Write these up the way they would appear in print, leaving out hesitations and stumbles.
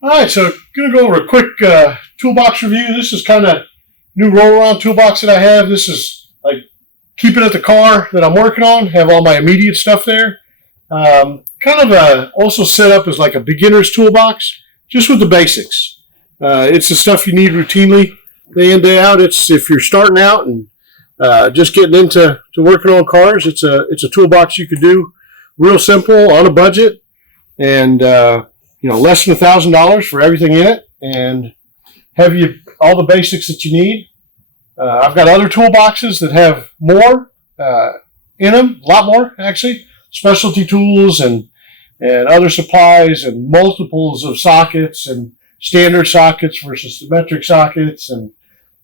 All right, so going to go over a quick toolbox review. This is kind of new roll-around toolbox that I have. This is like keeping it the car that I'm working on. Have all my immediate stuff there. Kind of also set up as like a beginner's toolbox, just with the basics. It's the stuff you need routinely, day in, day out. It's if you're starting out and just getting into working on cars. It's a toolbox you could do real simple on a budget, and less than $1,000 for everything in it, and have you all the basics that you need. I've got other toolboxes that have more in them, a lot more actually, specialty tools and other supplies and multiples of sockets and standard sockets versus symmetric sockets and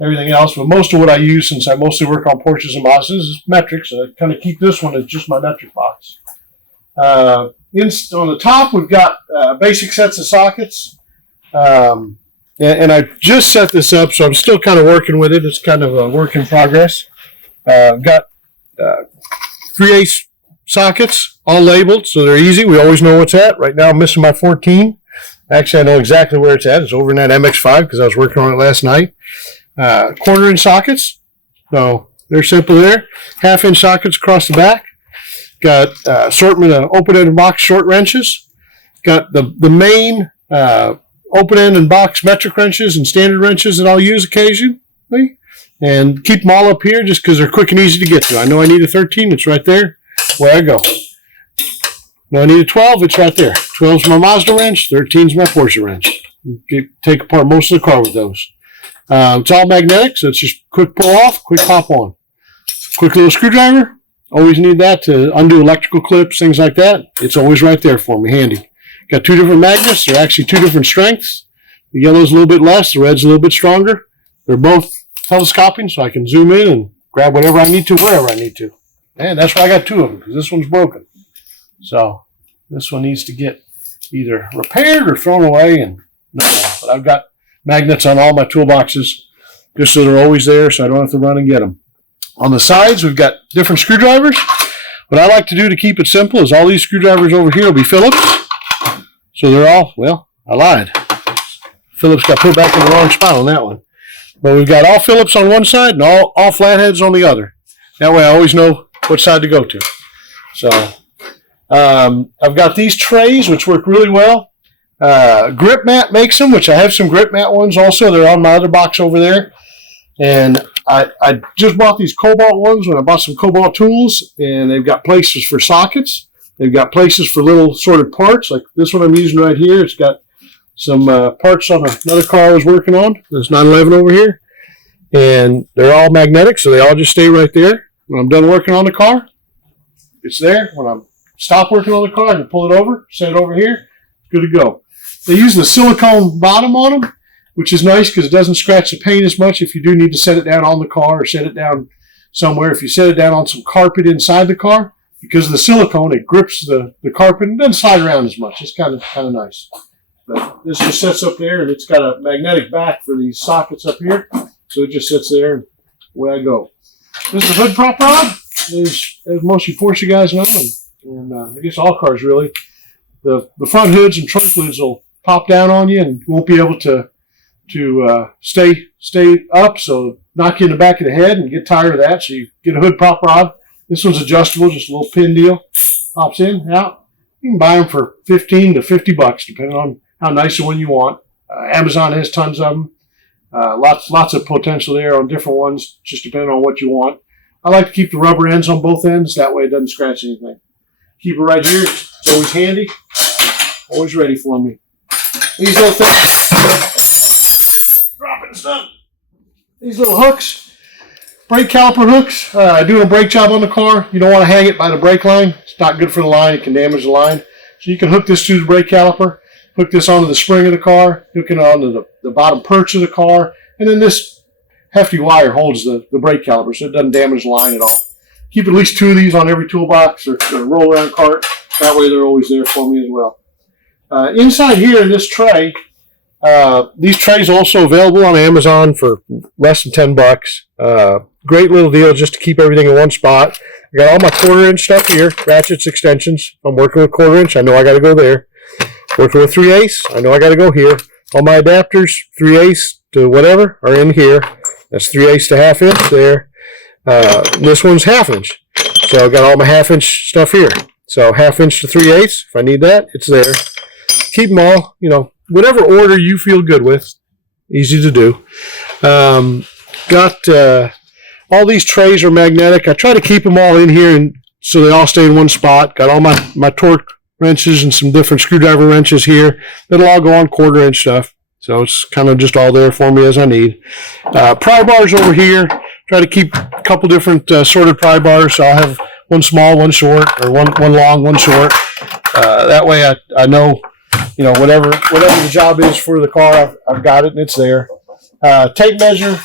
everything else. But most of what I use, since I mostly work on Porsches and Mazdas, is metric, so I kind of keep this one as just my metric box. On the top, we've got basic sets of sockets. And I just set this up, so I'm still kind of working with it. It's kind of a work in progress. I've got 3/8 sockets, all labeled, so they're easy. We always know what's at. Right now, I'm missing my 14. Actually, I know exactly where it's at. It's over in that MX-5 because I was working on it last night. 1/4-inch sockets, so they're simple there. 1/2-inch sockets across the back. Got assortment of open-end and box short wrenches. Got the main open-end and box metric wrenches and standard wrenches that I'll use occasionally. And keep them all up here just because they're quick and easy to get to. I know I need a 13. It's right there. Where I go. No, I need a 12. It's right there. 12's my Mazda wrench. 13's my Porsche wrench. Take apart most of the car with those. It's all magnetic, so it's just quick pull off, quick pop on. Quick little screwdriver. Always need that to undo electrical clips, things like that. It's always right there for me, handy. Got 2 different magnets. They're actually 2 different strengths. The yellow's a little bit less. The red's a little bit stronger. They're both telescoping, so I can zoom in and grab whatever I need to, wherever I need to. And that's why I got 2 of them, because this one's broken. So this one needs to get either repaired or thrown away. And no, but I've got magnets on all my toolboxes, just so they're always there, so I don't have to run and get them. On the sides, we've got different screwdrivers. What I like to do to keep it simple is all these screwdrivers over here will be Phillips. So they're all, well, I lied. Phillips got put back in the wrong spot on that one. But we've got all Phillips on one side and all flatheads on the other. That way I always know what side to go to. So I've got these trays, which work really well. Grip Mat makes them, which I have some Grip Mat ones also. They're on my other box over there. And I just bought these Cobalt ones when I bought some Cobalt tools, and they've got places for sockets. They've got places for little sorted parts, like this one I'm using right here. It's got some parts on another car I was working on. This 911 over here. And they're all magnetic, so they all just stay right there. When I'm done working on the car, it's there. When I stop working on the car, I can pull it over, set it over here, good to go. They use the silicone bottom on them, which is nice because it doesn't scratch the paint as much if you do need to set it down on the car or set it down somewhere. If you set it down on some carpet inside the car, because of the silicone, it grips the carpet and doesn't slide around as much. It's kind of nice. But this just sits up there, and it's got a magnetic back for these sockets up here. So it just sits there, and away I go. This is a hood prop rod, as most of you Porsche guys know, and I guess all cars really. The front hoods and trunk lids will pop down on you and won't be able to stay up, so knock you in the back of the head and get tired of that. So you get a hood prop rod. This one's adjustable, just a little pin deal. Pops in, out. You can buy them for $15 to $50, depending on how nice a one you want. Amazon has tons of them. Lots of potential there on different ones, just depending on what you want. I like to keep the rubber ends on both ends. That way it doesn't scratch anything. Keep it right here. It's always handy. Always ready for me. These little things. Dropping stuff. These little hooks. Brake caliper hooks. Doing a brake job on the car. You don't want to hang it by the brake line. It's not good for the line. It can damage the line. So you can hook this to the brake caliper. Hook this onto the spring of the car. Hook it onto the bottom perch of the car. And then this hefty wire holds the brake caliper so it doesn't damage the line at all. Keep at least 2 of these on every toolbox or roll around cart. That way they're always there for me as well. Inside here in this tray, these trays are also available on Amazon for less than $10. Great little deal just to keep everything in one spot. I got all my 1/4-inch stuff here, ratchets, extensions. I'm working with 1/4-inch. I know I got to go there. Working with 3/8, I know I got to go here. All my adapters, 3/8 to whatever, are in here. That's 3/8 to 1/2 inch there. This one's 1/2 inch. So I've got all my 1/2 inch stuff here. So 1/2 inch to 3/8, if I need that, it's there. Keep them all, whatever order you feel good with. Easy to do. Got all these trays are magnetic. I try to keep them all in here and so they all stay in one spot. Got all my torque wrenches and some different screwdriver wrenches here. That'll all go on 1/4 inch stuff. So it's kind of just all there for me as I need. Pry bars over here. Try to keep a couple different sorted pry bars. So I'll have one small, one short, or one long, one short. That way I know, whatever the job is for the car, I've got it and it's there. Tape measure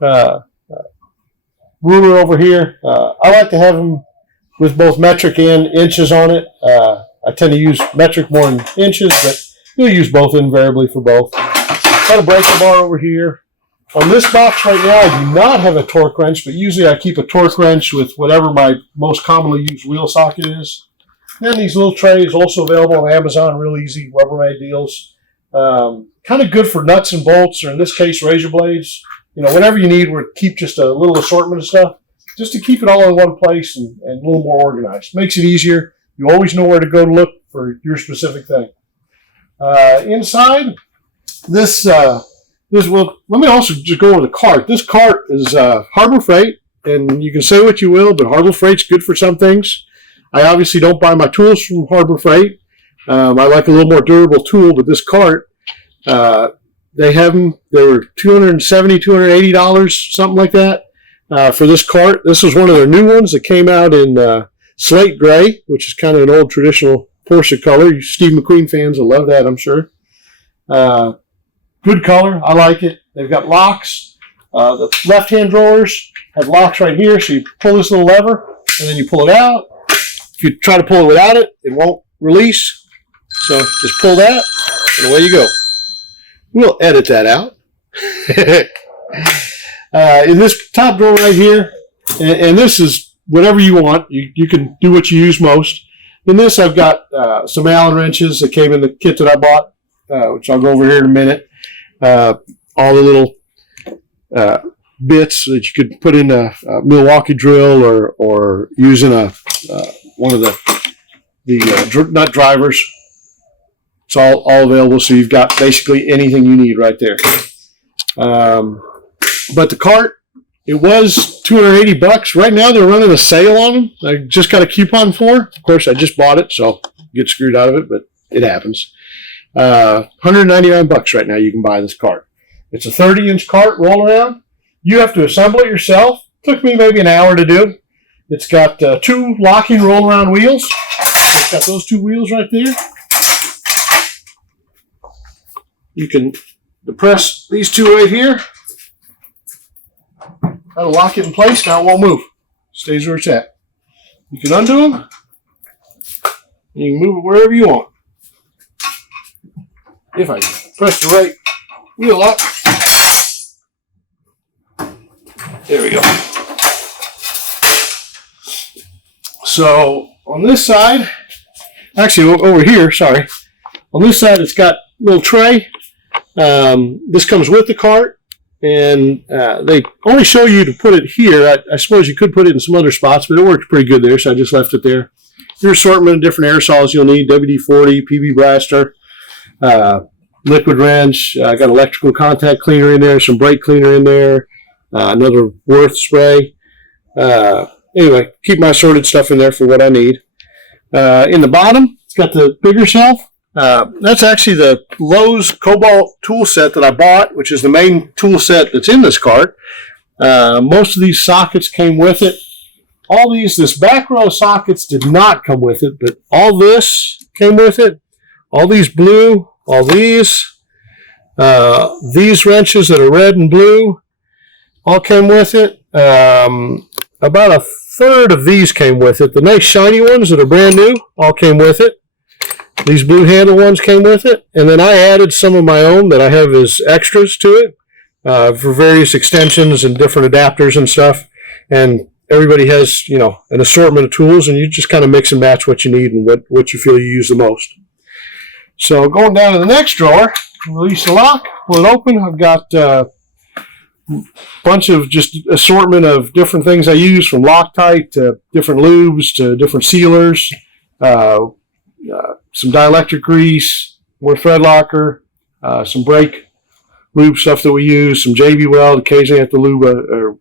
or ruler over here. I like to have them with both metric and inches on it. I tend to use metric more than inches, but you'll use both invariably for both. Got a breaker bar over here. On this box right now, I do not have a torque wrench, but usually I keep a torque wrench with whatever my most commonly used wheel socket is. And these little trays also available on Amazon, real easy, Rubbermaid deals. Kind of good for nuts and bolts, or in this case, razor blades. Whatever you need, we'll keep just a little assortment of stuff, just to keep it all in one place and a little more organized. Makes it easier. You always know where to go to look for your specific thing. Inside, let me also just go over the cart. This cart is Harbor Freight, and you can say what you will, but Harbor Freight's good for some things. I obviously don't buy my tools from Harbor Freight. I like a little more durable tool, but this cart, they have them. They were $270, $280, something like that, for this cart. This was one of their new ones that came out in slate gray, which is kind of an old traditional Porsche color. You Steve McQueen fans will love that, I'm sure. Good color. I like it. They've got locks. The left-hand drawers have locks right here, so you pull this little lever, and then you pull it out. If you try to pull it without it, it won't release. So just pull that, and away you go. We'll edit that out. In this top drawer right here, and this is whatever you want. You can do what you use most. In this, I've got some Allen wrenches that came in the kit that I bought, which I'll go over here in a minute. All the little bits that you could put in a Milwaukee drill or using one of the nut drivers. It's all available, so you've got basically anything you need right there. But the cart, it was $280. Right now they're running a sale on them. I just got a coupon for. Of course, I just bought it, so get screwed out of it, but it happens. $199 right now you can buy this cart. It's a 30-inch cart roll around. You have to assemble it yourself. Took me maybe an hour to do. It's got 2 locking roll-around wheels. It's got those 2 wheels right there. You can depress these 2 right here. That'll lock it in place. Now it won't move. Stays where it's at. You can undo them. You can move it wherever you want. If I press the right wheel up. There we go. So on this side, actually over here, sorry. On this side it's got a little tray. This comes with the cart, and they only show you to put it here. I suppose you could put it in some other spots, but it works pretty good there, so I just left it there. Your assortment of different aerosols you'll need: WD-40, PB Blaster, liquid wrench. I got electrical contact cleaner in there, some brake cleaner in there, another Worth spray. Anyway, keep my assorted stuff in there for what I need. In the bottom, it's got the bigger shelf. That's actually the Lowe's Cobalt tool set that I bought, which is the main tool set that's in this cart. Most of these sockets came with it. All this back row of sockets did not come with it, but all this came with it. All these blue, all these wrenches that are red and blue, all came with it. About a third of these came with it. The nice shiny ones that are brand new all came with it. These blue handle ones came with it. And then I added some of my own that I have as extras to it for various extensions and different adapters and stuff. And everybody has, an assortment of tools, and you just kind of mix and match what you need and what you feel you use the most. So going down to the next drawer, release the lock, pull it open. I've got a bunch of just assortment of different things I use, from Loctite to different lubes to different sealers, some dielectric grease, more thread locker, some brake lube stuff that we use, some JB Weld. Occasionally have to lube or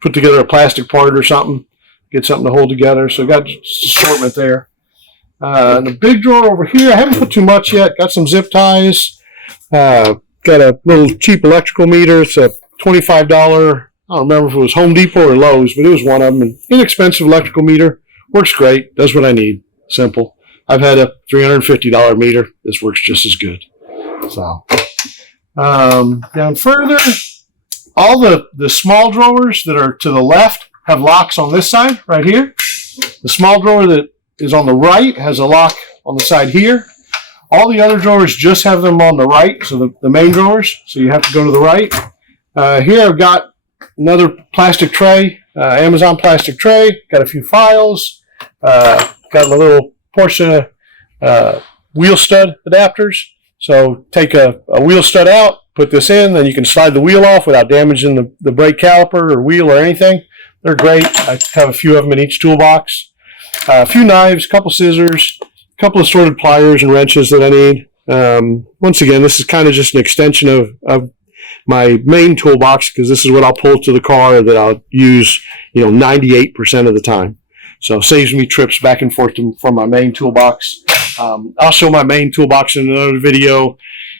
put together a plastic part or something, get something to hold together. So got just assortment there. In the big drawer over here, I haven't put too much yet. Got some zip ties. Got a little cheap electrical meter. It's a $25. I don't remember if it was Home Depot or Lowe's, but it was one of them. An inexpensive electrical meter. Works great. Does what I need. Simple. I've had a $350 meter. This works just as good. So, down further, all the small drawers that are to the left have locks on this side, right here. The small drawer that is on the right has a lock on the side here. All the other drawers just have them on the right, so the main drawers, so you have to go to the right. Here I've got another plastic tray, Amazon plastic tray, got a few files, got a little Porsche wheel stud adapters. So take a wheel stud out, put this in, then you can slide the wheel off without damaging the brake caliper or wheel or anything. They're great. I have a few of them in each toolbox. A few knives, a couple scissors, a couple of sorted pliers and wrenches that I need. Once again, this is kind of just an extension of my main toolbox, because this is what I'll pull to the car that I'll use, 98% of the time. So it saves me trips back and forth from my main toolbox. I'll show my main toolbox in another video,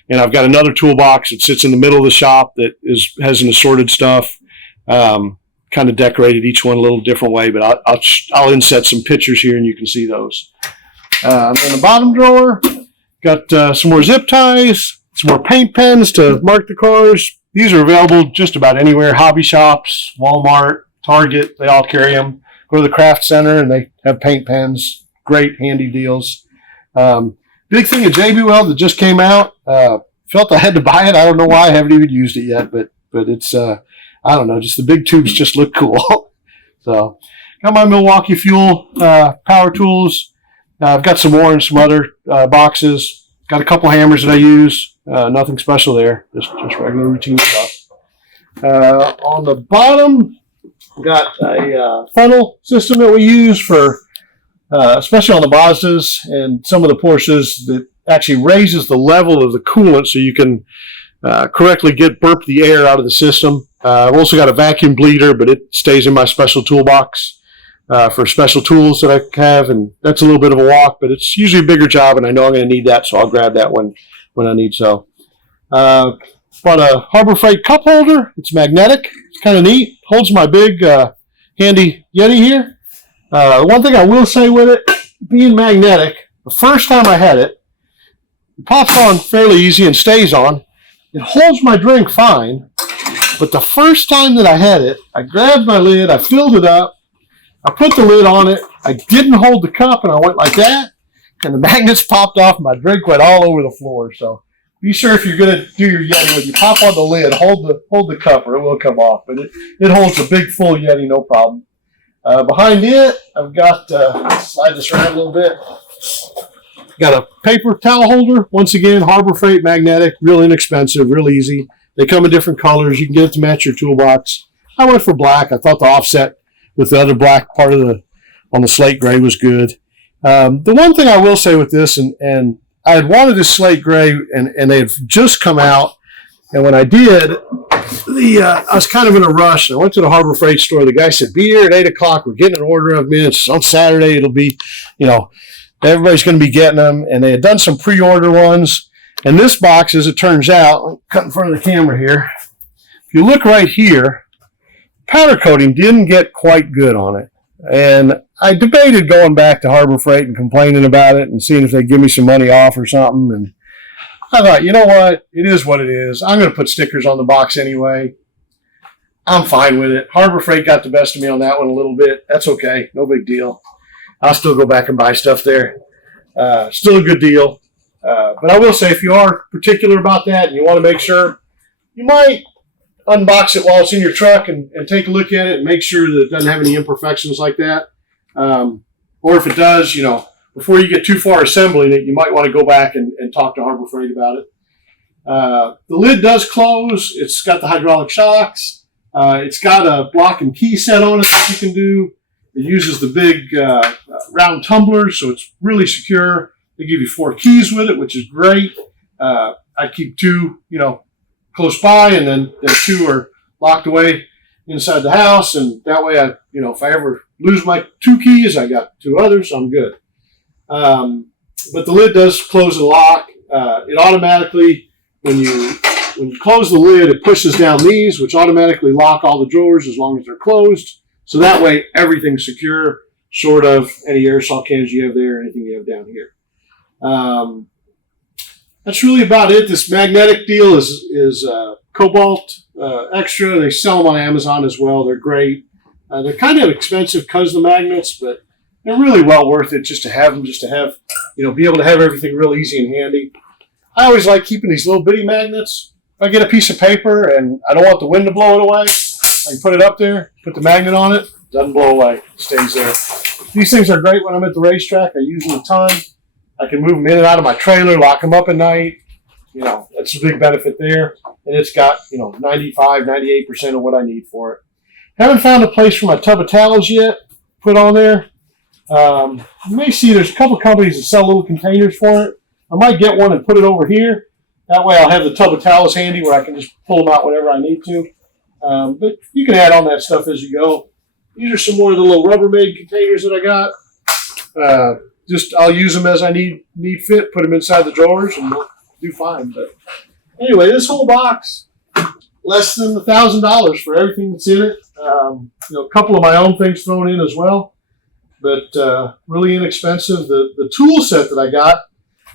and I've got another toolbox that sits in the middle of the shop that has an assorted stuff. Kind of decorated each one a little different way, but I'll inset some pictures here and you can see those. In the bottom drawer, got some more zip ties, some more paint pens to mark the cars. These are available just about anywhere. Hobby shops, Walmart, Target, they all carry them. Go to the craft center and they have paint pens. Great, handy deals. Big thing of JB Weld that just came out. Felt I had to buy it. I don't know why. I haven't even used it yet, but it's I don't know, just the big tubes just look cool. So, got my Milwaukee Fuel power tools. I've got some more in some other boxes. Got a couple hammers that I use. Nothing special there, just regular routine stuff. On the bottom, got a funnel system that we use for, especially on the Mazdas and some of the Porsches, that actually raises the level of the coolant so you can correctly burp the air out of the system. I've also got a vacuum bleeder, but it stays in my special toolbox for special tools that I have, and that's a little bit of a walk, but it's usually a bigger job, and I know I'm going to need that, so I'll grab that when I need so. Bought a Harbor Freight cup holder. It's magnetic. It's kind of neat. Holds my big handy Yeti here. One thing I will say with it, being magnetic, the first time I had it, it pops on fairly easy and stays on. It holds my drink fine. But the first time that I had it, I grabbed my lid, I filled it up, I put the lid on it, I didn't hold the cup, and I went like that, and the magnets popped off, and my drink went all over the floor. So be sure if you're going to do your Yeti, when you pop on the lid, hold the cup, or it will come off. But it holds a big full Yeti, no problem. Behind it, I've got, slide this around a little bit, got a paper towel holder. Once again, Harbor Freight magnetic, real inexpensive, real easy. They come in different colors. You can get it to match your toolbox. I went for black. I thought the offset with the other black part on the slate gray was good. The one thing I will say with this, and I had wanted this slate gray, and they had just come out. And when I did, I was kind of in a rush. I went to the Harbor Freight store. The guy said, "Be here at 8 o'clock. We're getting an order of minutes on Saturday. It'll be, everybody's going to be getting them." And they had done some pre-order ones. And this box, as it turns out, I'll cut in front of the camera here. If you look right here, powder coating didn't get quite good on it. And I debated going back to Harbor Freight and complaining about it and seeing if they'd give me some money off or something. And I thought, you know what? It is what it is. I'm going to put stickers on the box anyway. I'm fine with it. Harbor Freight got the best of me on that one a little bit. That's okay. No big deal. I'll still go back and buy stuff there. Still a good deal. But I will say, if you are particular about that and you want to make sure, you might unbox it while it's in your truck and take a look at it and make sure that it doesn't have any imperfections like that. Or if it does, before you get too far assembling it, you might want to go back and talk to Harbor Freight about it. The lid does close. It's got the hydraulic shocks. It's got a lock and key set on it that you can do. It uses the big round tumblers, so it's really secure. They give you 4 keys with it, which is great. I keep 2, close by, and then 2 are locked away inside the house, and that way if I ever lose my 2 keys, I got 2 others, so I'm good. But the lid does close and lock. It automatically, when you close the lid, it pushes down these, which automatically lock all the drawers as long as they're closed. So that way, everything's secure, short of any aerosol cans you have there, anything you have down here. That's really about it. This magnetic deal is Cobalt Extra. They sell them on Amazon as well. They're great. They're kind of expensive because of the magnets, but they're really well worth it just to have them, be able to have everything real easy and handy. I always like keeping these little bitty magnets. If I get a piece of paper and I don't want the wind to blow it away, I can put it up there, put the magnet on it, doesn't blow away, it stays there. These things are great when I'm at the racetrack. I use them a ton. I can move them in and out of my trailer, lock them up at night. That's a big benefit there. And it's got, 95, 98% of what I need for it. Haven't found a place for my tub of towels yet, put on there. You may see there's a couple companies that sell little containers for it. I might get one and put it over here. That way I'll have the tub of towels handy where I can just pull them out whenever I need to. But you can add on that stuff as you go. These are some more of the little Rubbermaid containers that I got. I'll use them as I need fit, put them inside the drawers, and we'll do fine. But anyway, this whole box, less than $1,000 for everything that's in it. A couple of my own things thrown in as well, but really inexpensive. The tool set that I got,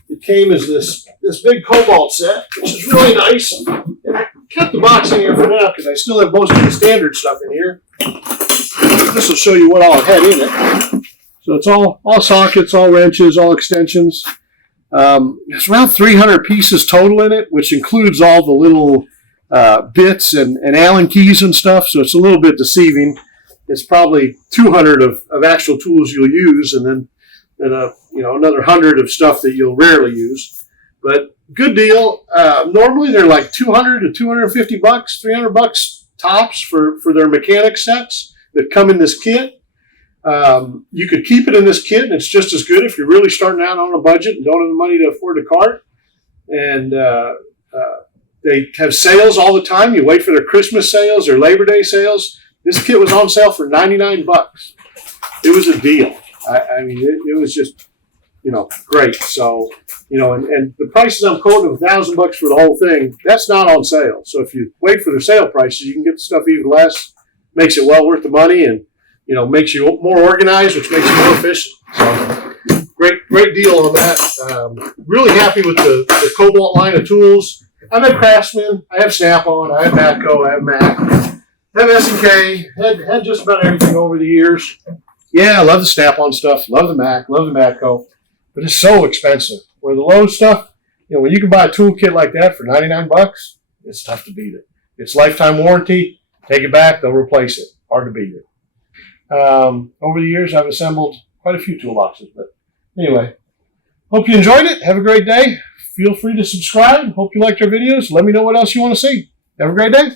it came as this big Cobalt set, which is really nice. And I kept the box in here for now because I still have most of the standard stuff in here. This will show you what all I had in it. So it's all sockets, all wrenches, all extensions. It's around 300 pieces total in it, which includes all the little bits and Allen keys and stuff. So it's a little bit deceiving. It's probably 200 of actual tools you'll use, and then another 100 of stuff that you'll rarely use. But good deal. Normally they're like $200 to $250, $300 tops for their mechanic sets that come in this kit. You could keep it in this kit, and it's just as good if you're really starting out on a budget and don't have the money to afford a cart. And they have sales all the time. You wait for their Christmas sales or Labor Day sales. This kit was on sale for $99. It was a deal. It was just, great. So, and the prices I'm quoting of $1,000 for the whole thing, that's not on sale. So if you wait for the sale prices, you can get the stuff even less. Makes it well worth the money, and makes you more organized, which makes you more efficient. So great deal on that. Really happy with the Cobalt line of tools. I'm a Craftsman. I have Snap-on. I have Matco. I have Mac. I have S&K. Had just about everything over the years. Yeah, I love the Snap-on stuff. Love the Mac. Love the Matco. But it's so expensive. Where the Lowe's stuff, when you can buy a tool kit like that for $99, it's tough to beat it. It's lifetime warranty. Take it back, they'll replace it. Hard to beat it. Over the years, I've assembled quite a few toolboxes. But anyway, hope you enjoyed it. Have a great day. Feel free to subscribe. Hope you liked our videos. Let me know what else you want to see. Have a great day.